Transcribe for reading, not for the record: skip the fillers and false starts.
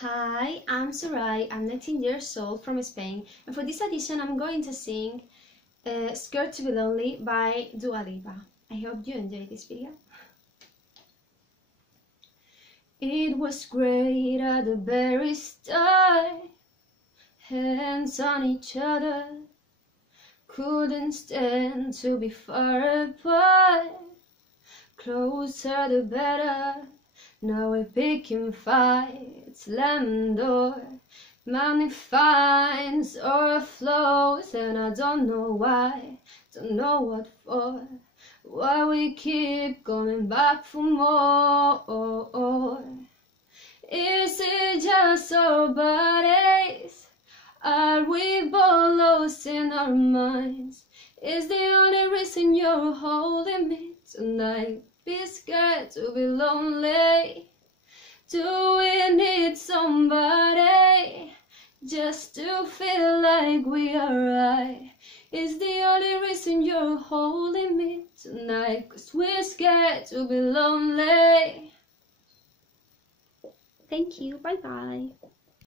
Hi, I'm Sharay, I'm 19 years old from Spain, and for this audition I'm going to sing Scared to be Lonely by Dua Lipa. I hope you enjoy this video. It was great at the very start, hands on each other, couldn't stand to be far apart, closer the better. Now we're picking fights, slamming door, money finds overflows, and I don't know why, don't know what for, why we keep coming back for more. Is it just our bodies? Are we both lost in our minds? Is the only reason you're holding me tonight? Be scared to be lonely. Do we need somebody just to feel like we are right? Is the only reason you're holding me tonight? 'Cause we're scared to be lonely. Thank you, bye bye.